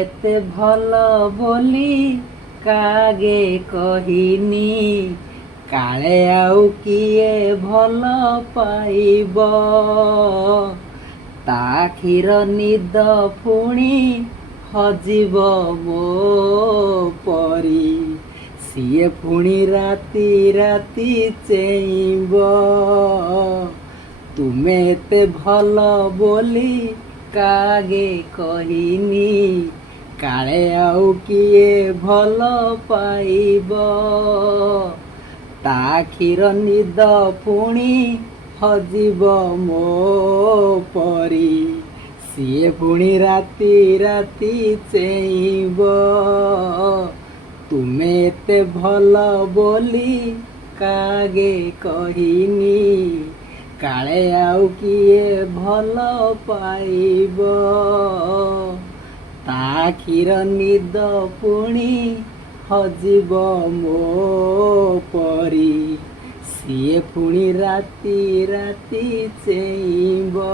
ଏତେ ଭଲ ବୋଲି କାଗେ କହିନି, କାଳେ ଆଉ କିଏ ଭଲ ପାଇବ। ତା କ୍ଷୀର ନିଦ ପୁଣି ହଜିବ ମୋ ପରି, ସିଏ ପୁଣି ରାତି ରାତି ଚେଇଁବ। ତୁମେ ଏତେ ଭଲ ବୋଲି କାଗେ କହିନି, କାଳେ ଆଉ କିଏ ଭଲ ପାଇବ। ତା କ୍ଷୀର ନିଦ ପୁଣି ହଜିବ ମୋ ପରି, ସିଏ ପୁଣି ରାତି ରାତି ଚେଇଁବ। ତୁମେ ଏତେ ଭଲ ବୋଲି କାଗେ କହିନି, କାଳେ ଆଉ କିଏ ଭଲ ପାଇବ। ତା କ୍ଷୀର ନିଦ ପୁଣି ହଜିବ ମୋ ପରି, ସିଏ ପୁଣି ରାତି ରାତି ଚେଇଁବ।